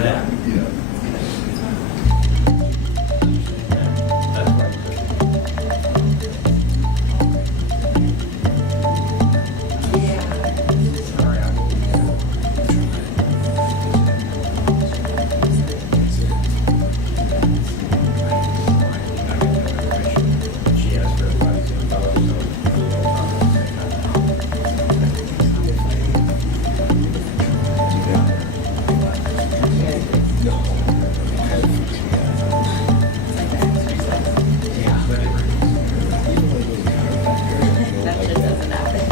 that. Yeah. That's right. Sorry, I will. She asked for everybody's info, That just doesn't happen.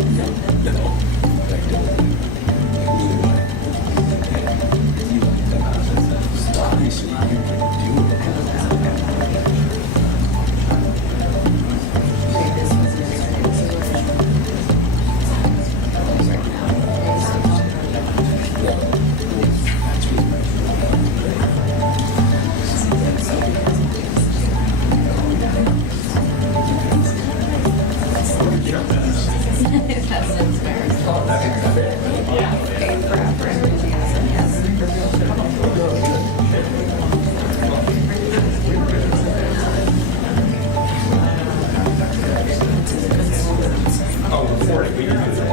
That's embarrassing. Paid for enthusiasm, oh, 40, we can do that.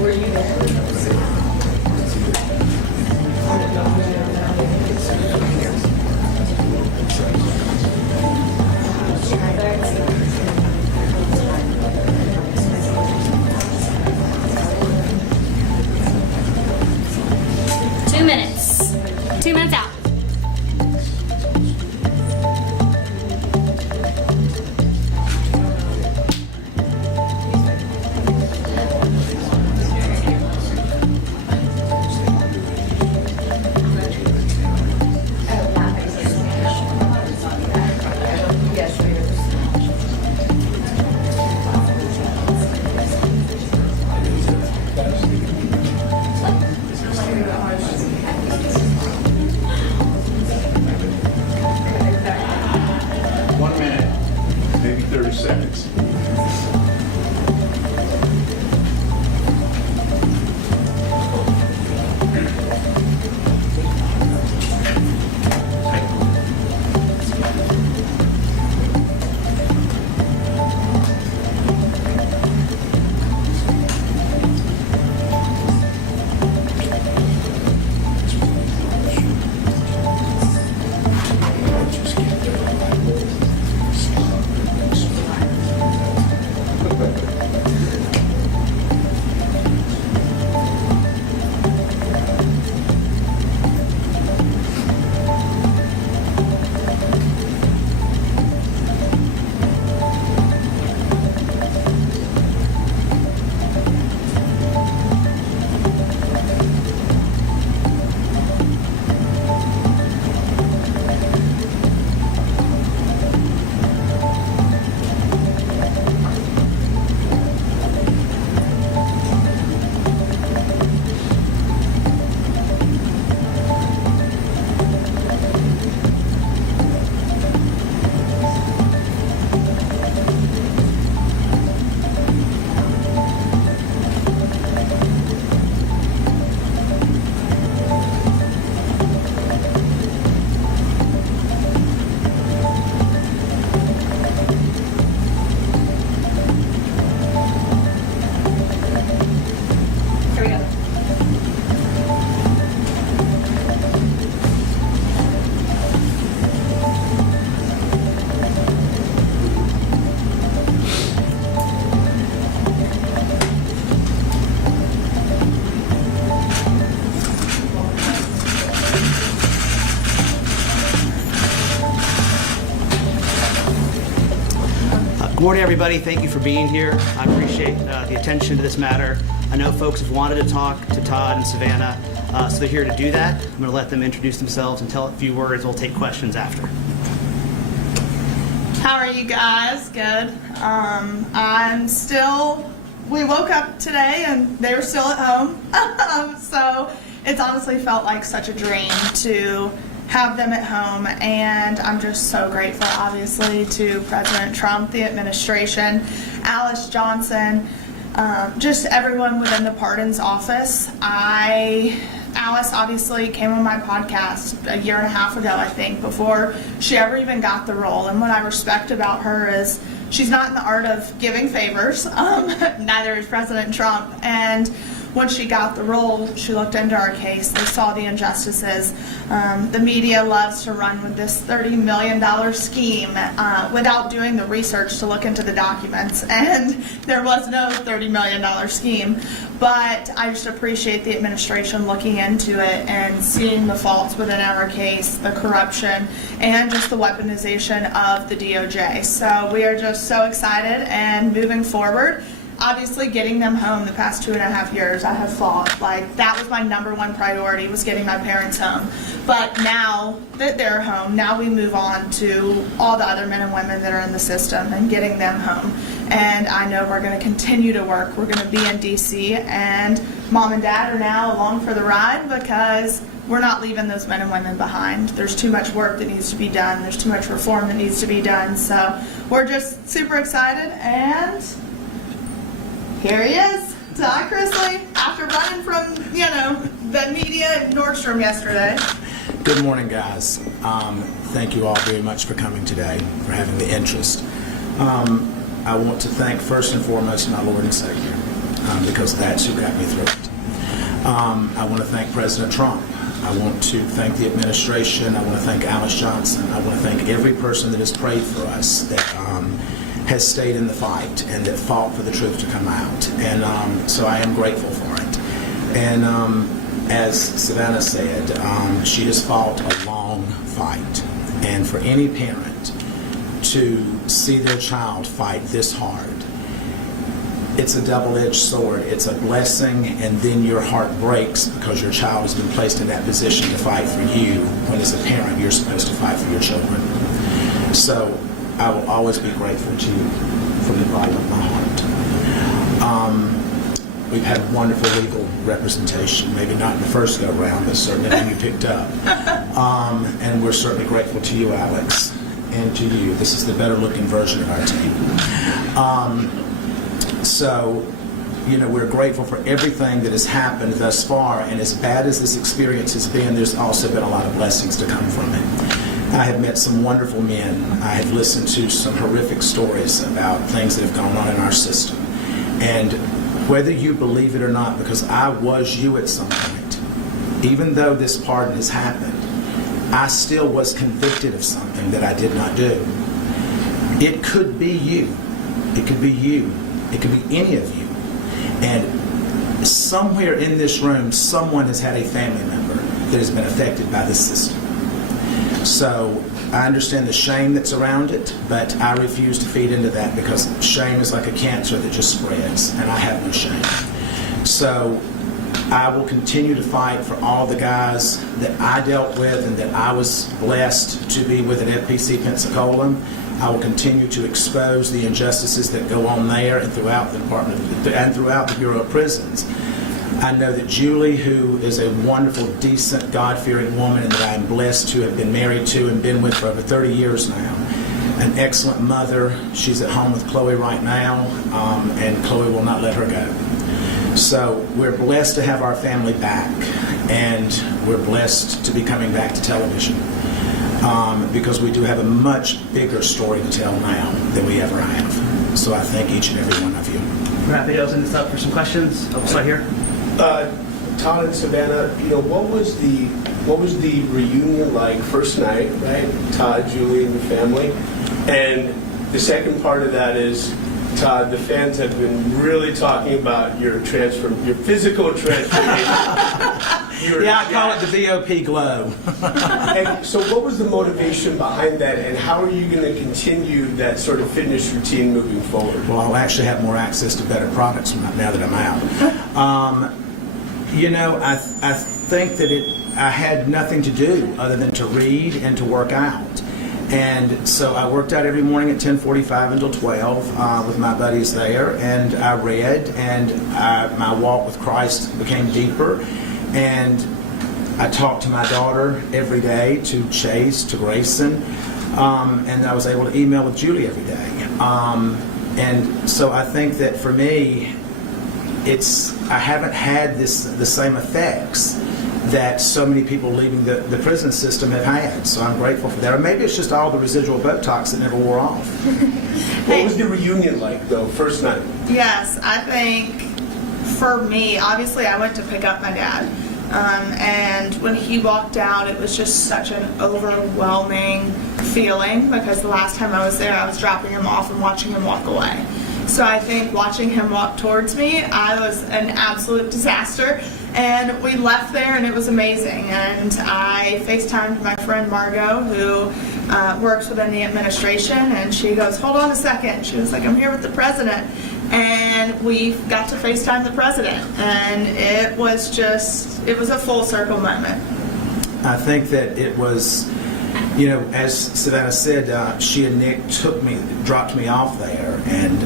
Were you there? Two minutes. 2 minutes out. Good morning, everybody. Thank you for being here. I appreciate the attention to this matter. I know folks have wanted to talk to Todd and Savannah, so they're here to do that. I'm going to let them introduce themselves and tell a few words. We'll take questions after. How are you guys? Good. We woke up today and they were still at home. So it's honestly felt like such a dream to have them at home. And I'm just so grateful, obviously, to President Trump, the administration, Alice Johnson, just everyone within the pardons office. Alice obviously came on my podcast a year and a half ago, I think, before she ever even got the role. And what I respect about her is she's not in the art of giving favors. Neither is President Trump. And when she got the role, she looked into our case. They saw the injustices. The media loves to run with this $30 million scheme without doing the research to look into the documents. And there was no $30 million scheme. But I just appreciate the administration looking into it and seeing the faults within our case, the corruption, and just the weaponization of the DOJ. So we are just so excited and moving forward. Obviously, getting them home the past 2.5 years, I have fought. Like, that was my #1 priority, was getting my parents home. But now that they're home, now we move on to all the other men and women that are in the system and getting them home. And I know we're going to continue to work. We're going to be in D.C., and Mom and Dad are now along for the ride because we're not leaving those men and women behind. There's too much work that needs to be done. There's too much reform that needs to be done. So we're just super excited, and here he is, Todd Chrisley, after running from, the media in Nordstrom yesterday. Good morning, guys. Thank you all very much for coming today, for having the interest. I want to thank first and foremost my Lord and Savior, because that's who got me through it. I want to thank President Trump. I want to thank the administration. I want to thank Alice Johnson. I want to thank every person that has prayed for us, that has stayed in the fight and that fought for the truth to come out. And so I am grateful for it. And as Savannah said, she has fought a long fight. And for any parent to see their child fight this hard, it's a double-edged sword. It's a blessing, and then your heart breaks because your child has been placed in that position to fight for you, when as a parent you're supposed to fight for your children. So I will always be grateful to you from the bottom of my heart. We've had wonderful legal representation, maybe not in the first go-round, but certainly when you picked up. And we're certainly grateful to you, Alex, and to you. This is the better-looking version of our team. So, we're grateful for everything that has happened thus far, and as bad as this experience has been, there's also been a lot of blessings to come from it. I have met some wonderful men. I have listened to some horrific stories about things that have gone on in our system. And whether you believe it or not, because I was you at some point, even though this pardon has happened, I still was convicted of something that I did not do. It could be you. It could be you. It could be any of you. And somewhere in this room, someone has had a family member that has been affected by this system. So I understand the shame that's around it, but I refuse to feed into that, because shame is like a cancer that just spreads, and I have no shame. So I will continue to fight for all the guys that I dealt with and that I was blessed to be with at FPC Pensacola. I will continue to expose the injustices that go on there and throughout the Department and throughout the Bureau of Prisons. I know that Julie, who is a wonderful, decent, God-fearing woman, and that I am blessed to have been married to and been with for over 30 years now, an excellent mother. She's at home with Chloe right now, and Chloe will not let her go. So we're blessed to have our family back, and we're blessed to be coming back to television, because we do have a much bigger story to tell now than we ever have. So I thank each and every one of you. We're happy to open this up for some questions. I'll start here. Todd and Savannah, what was the reunion like first night, right? Todd, Julie, and the family. And the second part of that is, Todd, the fans have been really talking about your physical transformation. you're Yeah, I call it jazzed. the VOP glow. And so what was the motivation behind that, and how are you going to continue that sort of fitness routine moving forward? Well, I'll actually have more access to better products now that I'm out. You know, I think that I had nothing to do other than to read and to work out. And so I worked out every morning at 10:45 until 12 with my buddies there, and I read, and my walk with Christ became deeper. And I talked to my daughter every day, to Chase, to Grayson, and I was able to email with Julie every day. And so I think that for me, I haven't had the same effects that so many people leaving the prison system have had. So I'm grateful for that. Or maybe it's just all the residual Botox that never wore off. What was the reunion like, though, first night? Yes, I think for me, obviously I went to pick up my dad. And when he walked out, it was just such an overwhelming feeling, because the last time I was there, I was dropping him off and watching him walk away. So I think watching him walk towards me, I was an absolute disaster. And we left there, and it was amazing. And I FaceTimed my friend Margot, who works within the administration, and she goes, "Hold on a second." She was like, "I'm here with the president." And we got to FaceTime the president, and it was a full circle moment. I think that it was, you know, as Savannah said, she and Nick dropped me off there, and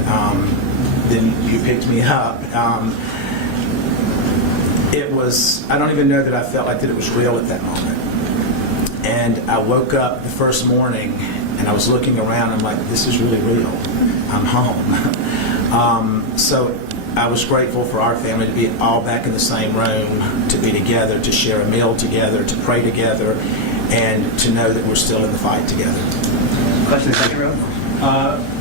then you picked me up. It was, I don't even know that I felt like that it was real at that moment. And I woke up the first morning, and I was looking around, I'm like, this is really real. I'm home. So I was grateful for our family to be all back in the same room, to be together, to share a meal together, to pray together, and to know that we're still in the fight together. Question in the second row?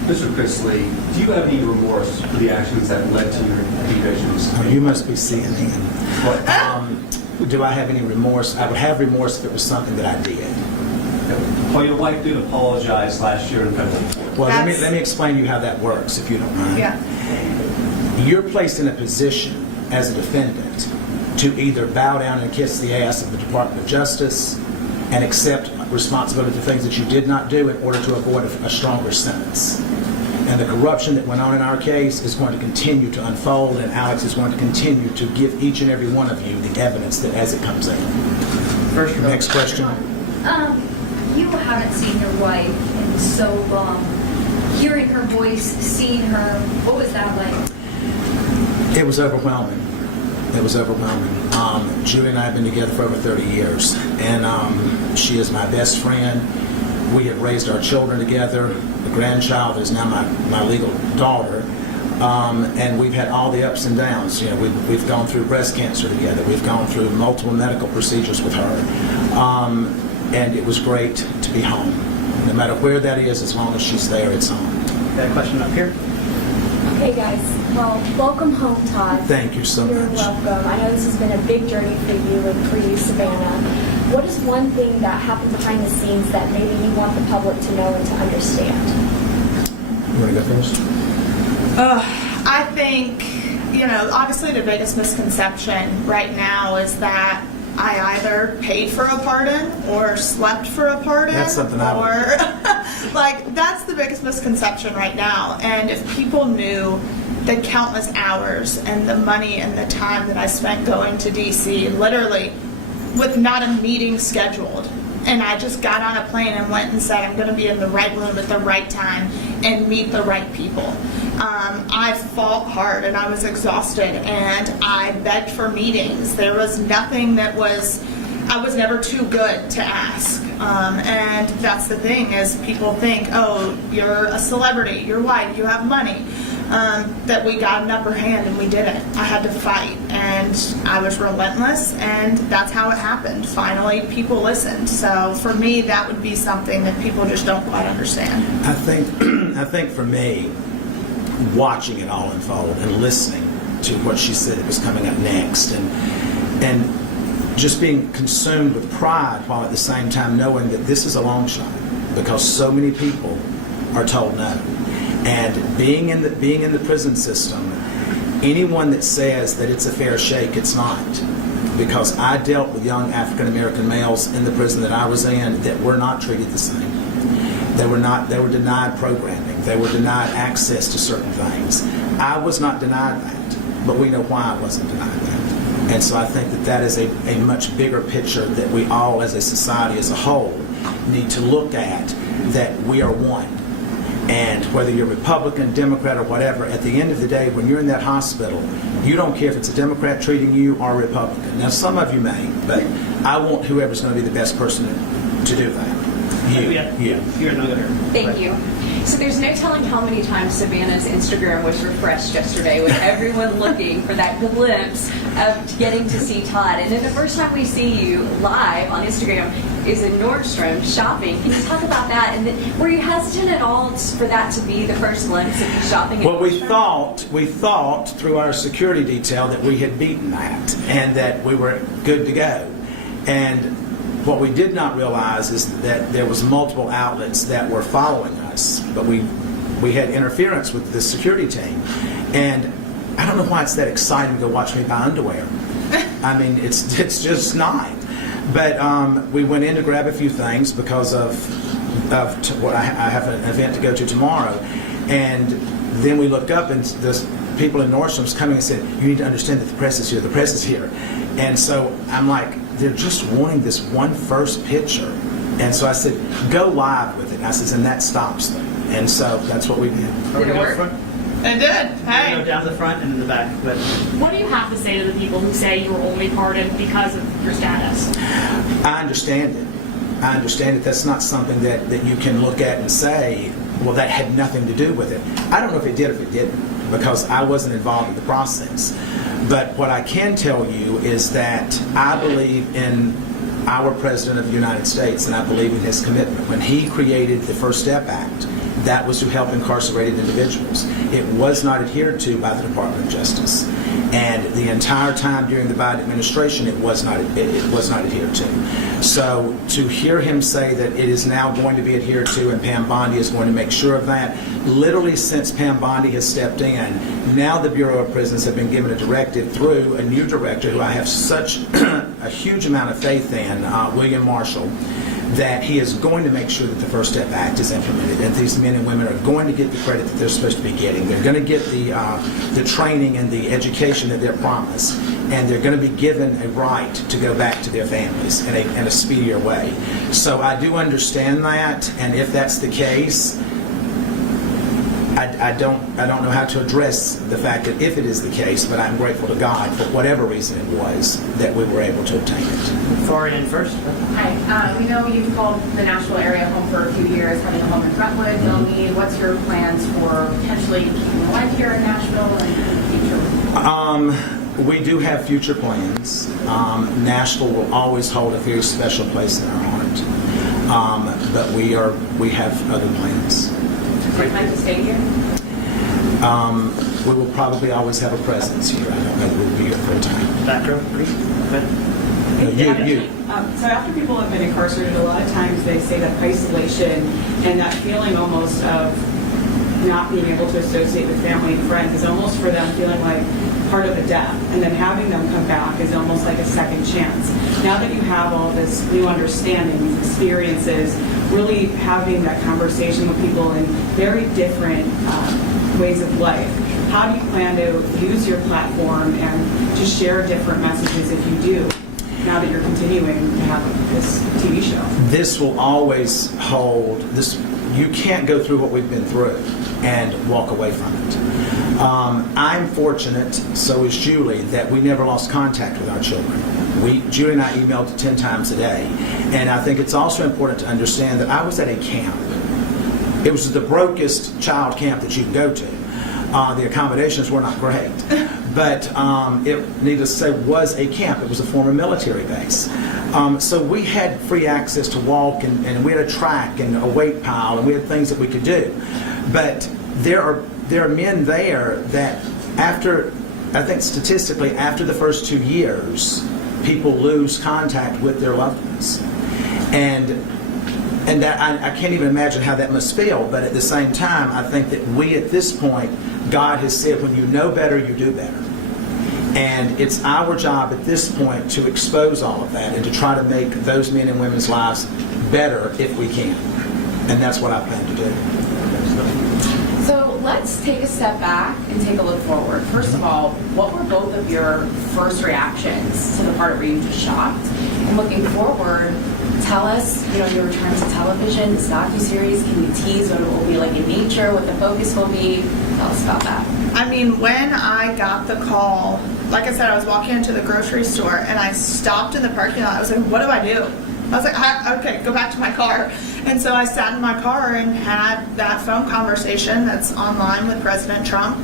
Mr. Chrisley, do you have any remorse for the actions that led to your evisions? Oh, you must be CNN. Do I have any remorse? I would have remorse if it was something that I did. Well, your wife did apologize last year in federal court. Well, That's- let me explain to you how that works, if you don't mind. Yeah. You're placed in a position as a defendant to either bow down and kiss the ass of the Department of Justice and accept responsibility for things that you did not do in order to avoid a stronger sentence. And the corruption that went on in our case is going to continue to unfold, and Alex is going to continue to give each and every one of you the evidence that as it comes in. First row. Next question. You haven't seen your wife in so long. Hearing her voice, seeing her, what was that like? It was overwhelming. It was overwhelming. Julie and I have been together for over 30 years, and she is my best friend. We have raised our children together. The grandchild is now my legal daughter, and we've had all the ups and downs. You know, we've gone through breast cancer together. We've gone through multiple medical procedures with her, and it was great to be home. No matter where that is, as long as she's there, it's home. Got a question up here? Hey guys, well, welcome home, Todd. Thank you so You're much. welcome. I know this has been a big journey for you and for you, Savannah. What is one thing that happened behind the scenes that maybe you want the public to know and to understand? You want to go first? I think, obviously the biggest misconception right now is that I either paid for a pardon or slept for a pardon. That's something I would. That's the biggest misconception right now. And if people knew the countless hours and the money and the time that I spent going to DC, literally with not a meeting scheduled, and I just got on a plane and went and said I'm going to be in the right room at the right time and meet the right people. I fought hard and I was exhausted and I begged for meetings. There was nothing I was never too good to ask. And that's the thing, is people think, oh, you're a celebrity, you're white, you have money. That we got an upper hand, and we didn't. I had to fight, and I was relentless, and that's how it happened. Finally, people listened. So for me, that would be something that people just don't quite understand. I think for me, watching it all unfold and listening to what she said that was coming up next, and just being consumed with pride while at the same time knowing that this is a long shot, because so many people are told no. And being in the prison system, anyone that says that it's a fair shake, it's not. because I dealt with young African American males in the prison that I was in that were not treated the same. They were denied programming. They were denied access to certain things. I was not denied that, but we know why I wasn't denied that. And so I think that is a much bigger picture that we all as a society as a whole need to look at, that we are one. And whether you're Republican, Democrat, or whatever, at the end of the day, when you're in that hospital, you don't care if it's a Democrat treating you or a Republican. Now, some of you may, but I want whoever's going to be the best person to do that. You. You're another. Thank you. So there's no telling how many times Savannah's Instagram was refreshed yesterday with everyone looking for that glimpse of getting to see Todd. And then the first time we see you live on Instagram is in Nordstrom shopping. Can you talk about that? And then, were you hesitant at all for that to be the first glimpse of you shopping at Well, Nordstrom? we thought through our security detail that we had beaten that and that we were good to go. And what we did not realize is that there was multiple outlets that were following us, but we had interference with the security team. And I don't know why it's that exciting to go watch me buy underwear. I mean, it's just not. But we went in to grab a few things because of what I have an event to go to tomorrow. And then we looked up and the people in Nordstrom's coming and said, "You need to understand that the press is here, the press is here." And so I'm like, they're just wanting this one first picture. And so I said, go live with it. And I said, and that stops them. And so that's what we did. Did it work? It did. Go Hey. down to the front and in the back. But What do you have to say to the people who say you were only pardoned because of your status? I understand it. I understand it. That's not something that you can look at and say, well, that had nothing to do with it. I don't know if it did or if it didn't, because I wasn't involved in the process. But what I can tell you is that I believe in our President of the United States, and I believe in his commitment. When he created the First Step Act, that was to help incarcerated individuals. It was not adhered to by the Department of Justice. And the entire time during the Biden administration, it was not adhered to. So to hear him say that it is now going to be adhered to and Pam Bondi is going to make sure of that, literally since Pam Bondi has stepped in, now the Bureau of Prisons have been given a directive through a new director who I have such a huge amount of faith in, William Marshall, that he is going to make sure that the First Step Act is implemented, and these men and women are going to get the credit that they're supposed to be getting. They're going to get the training and the education that they're promised, and they're going to be given a right to go back to their families in a speedier way. So I do understand that, and if that's the case, I don't know how to address the fact that if it is the case, but I'm grateful to God for whatever reason it was that we were able to obtain it. Far in first. Hi. We know you've called the Nashville area home for a few years, having a home in Brentwood, Millmead. What's your plans for potentially keeping a life here in Nashville and in the future? We do have future plans. Nashville will always hold a very special place in our heart. But we have other plans. Do you plan to stay here? We will probably always have a presence here. I don't know that we'll be here full time. Back row, please. Go ahead. You. So after people have been incarcerated, a lot of times they say that isolation and that feeling almost of not being able to associate with family and friends is almost for them feeling like part of a death. And then having them come back is almost like a second chance. Now that you have all this new understanding, these experiences, really having that conversation with people in very different ways of life, how do you plan to use your platform and to share different messages if you do, now that you're continuing to have this TV show? This will always hold this. You can't go through what we've been through and walk away from it. I'm fortunate, so is Julie, that we never lost contact with our children. Julie and I emailed 10 times a day. And I think it's also important to understand that I was at a camp. It was the brokest child camp that you can go to. The accommodations were not great. But it, needless to say, was a camp. It was a former military base. So we had free access to walk, and we had a track and a weight pile, and we had things that we could do. But there are men there that after, I think statistically, after the first 2 years, people lose contact with their loved ones. And that, I can't even imagine how that must feel, but at the same time, I think that we at this point, God has said, when you know better, you do better. And it's our job at this point to expose all of that and to try to make those men and women's lives better if we can. And that's what I plan to do. So let's take a step back and take a look forward. First of all, what were both of your first reactions to the part where you were just shocked? And looking forward, tell us, your return to television, this docuseries. Can you tease what it will be like in nature, what the focus will be? Tell us about that. I mean, when I got the call, like I said, I was walking into the grocery store and I stopped in the parking lot. I was like, what do I do? I was like, okay, go back to my car. And so I sat in my car and had that phone conversation that's online with President Trump.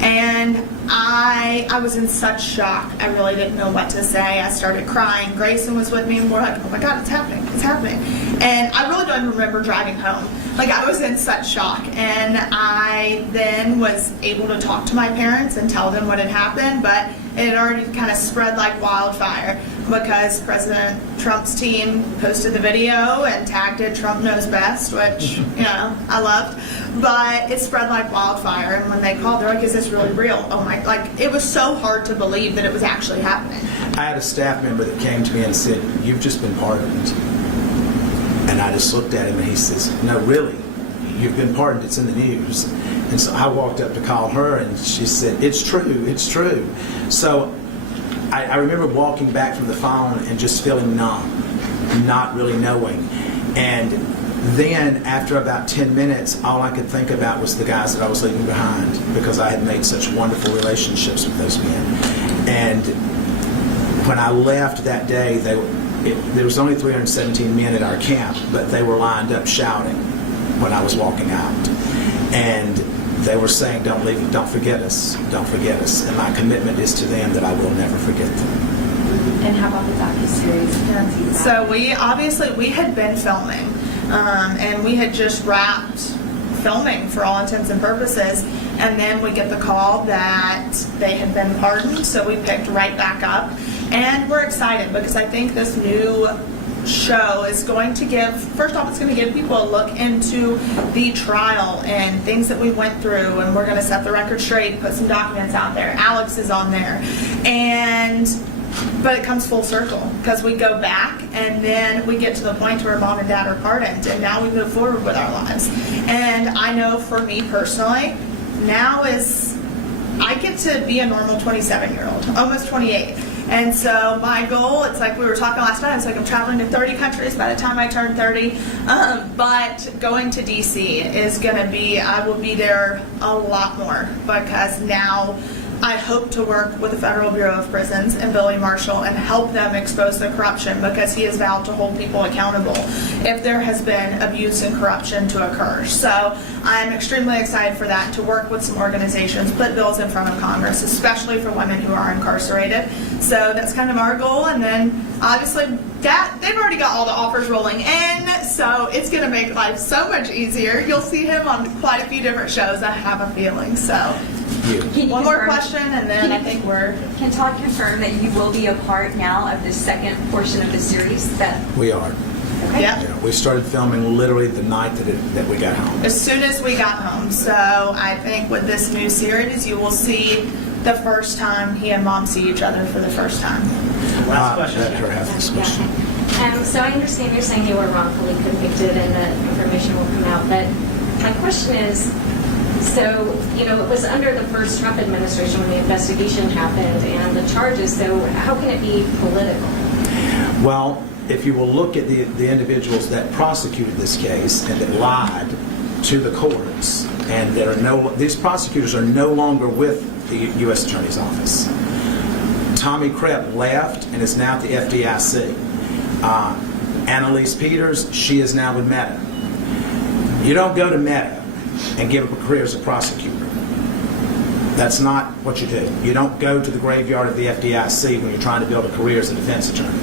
And I was in such shock. I really didn't know what to say. I started crying. Grayson was with me and we're like, oh my God, it's happening. It's happening. And I really don't even remember driving home. Like, I was in such shock. And I then was able to talk to my parents and tell them what had happened, but it had already kind of spread like wildfire because President Trump's team posted the video and tagged it Trump Knows Best, which, I loved. But it spread like wildfire. And when they called, they're like, is this really real? Oh my, like, it was so hard to believe that it was actually happening. I had a staff member that came to me and said, you've just been pardoned. And I just looked at him and he says, no, really, you've been pardoned, it's in the news. And so I walked up to call her and she said, it's true, it's true. So I remember walking back from the phone and just feeling numb, not really knowing. And then after about 10 minutes, all I could think about was the guys that I was leaving behind because I had made such wonderful relationships with those men. And when I left that day, there was only 317 men at our camp, but they were lined up shouting when I was walking out. And they were saying, don't leave, don't forget us, don't forget us. And my commitment is to them that I will never forget them. And how about the docuseries? So we had been filming, and we had just wrapped filming for all intents and purposes, and then we get the call that they had been pardoned, so we picked right back up. And we're excited because I think this new show is going to give, first off, it's going to give people a look into the trial and things that we went through, and we're going to set the record straight, put some documents out there. Alex is on there. But it comes full circle because we go back and then we get to the point where mom and dad are pardoned, and now we move forward with our lives. And I know for me personally, now I get to be a normal 27-year-old, almost 28. And so my goal, it's like we were talking last night, it's like I'm traveling to 30 countries by the time I turn 30. But going to DC is going to be, I will be there a lot more because now I hope to work with the Federal Bureau of Prisons and Billy Marshall and help them expose the corruption because he has vowed to hold people accountable if there has been abuse and corruption to occur. So I'm extremely excited for that, to work with some organizations, put bills in front of Congress, especially for women who are incarcerated. So that's kind of our goal. And then obviously they've already got all the offers rolling in, so it's going to make life so much easier. You'll see him on quite a few different shows, I have a feeling. So one more question, and then I think Can Todd confirm that you will be a part now of the second portion of the series? We are. Okay. Yeah. We started filming literally the night that we got home. As soon as we got home. So I think with this new series, you will see the first time he and mom see each other for the first time. Last question. Let her have this question. So I understand you're saying you were wrongfully convicted and that information will come out, but my question is, so, it was under the first Trump administration when the investigation happened and the charges, so how can it be political? Well, if you will look at the individuals that prosecuted this case and that lied to the courts, and these prosecutors are no longer with the U.S. Attorney's Office. Tommy Krepp left and is now at the FDIC. Annalise Peters, she is now with Meta. You don't go to Meta and give up a career as a prosecutor. That's not what you do. You don't go to the graveyard of the FDIC when you're trying to build a career as a defense attorney.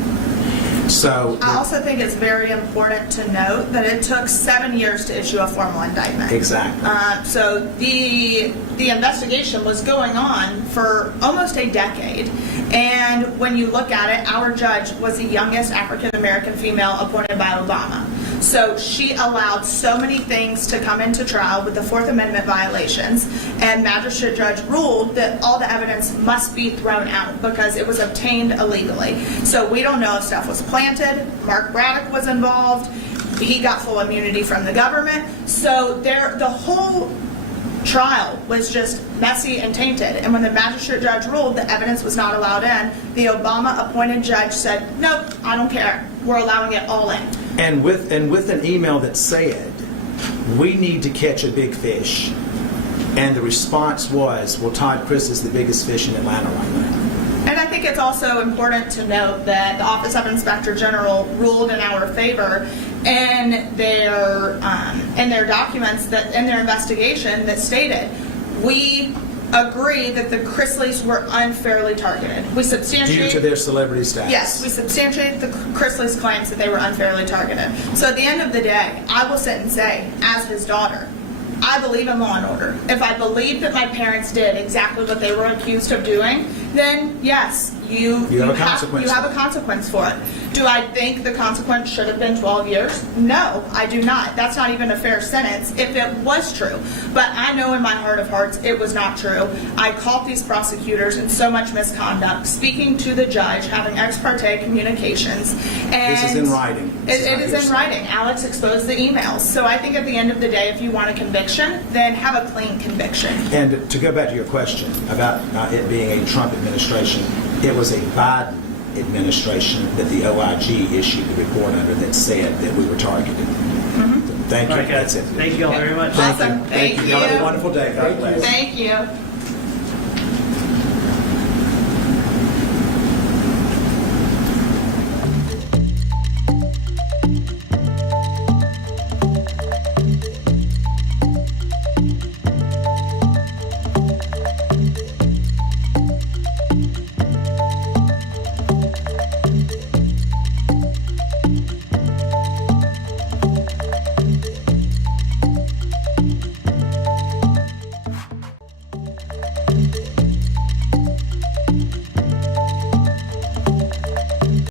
So I also think it's very important to note that it took 7 years to issue a formal indictment. Exactly. So the investigation was going on for almost a decade. And when you look at it, our judge was the youngest African American female appointed by Obama. So she allowed so many things to come into trial with the Fourth Amendment violations, and magistrate judge ruled that all the evidence must be thrown out because it was obtained illegally. So we don't know if stuff was planted. Mark Braddock was involved. He got full immunity from the government. So the whole trial was just messy and tainted. And when the magistrate judge ruled the evidence was not allowed in, the Obama-appointed judge said, nope, I don't care. We're allowing it all in. And with an email that said, we need to catch a big fish. And the response was, well, Todd Chrisley is the biggest fish in Atlanta right now. And I think it's also important to note that the Office of Inspector General ruled in our favor in their documents, that in their investigation, that stated, we agree that the Chrisleys were unfairly targeted. We substantiate Due to their celebrity status. Yes, we substantiate the Chrisleys' claims that they were unfairly targeted. So at the end of the day, I will sit and say, as his daughter, I believe in law and order. If I believe that my parents did exactly what they were accused of doing, then yes, you have a consequence for it. Do I think the consequence should have been 12 years? No, I do not. That's not even a fair sentence if it was true. But I know in my heart of hearts it was not true. I caught these prosecutors in so much misconduct, speaking to the judge, having ex parte communications. And this is in writing. It is in writing. Alex exposed the emails. So I think at the end of the day, if you want a conviction, then have a clean conviction. And to go back to your question about it being a Trump administration, it was a Biden administration that the OIG issued the report under that said that we were targeted. Mm-hmm. Thank you. All right, guys. That's it. Thank you all very much. Awesome. Thank you. Y'all have a wonderful day. God bless. Thank you.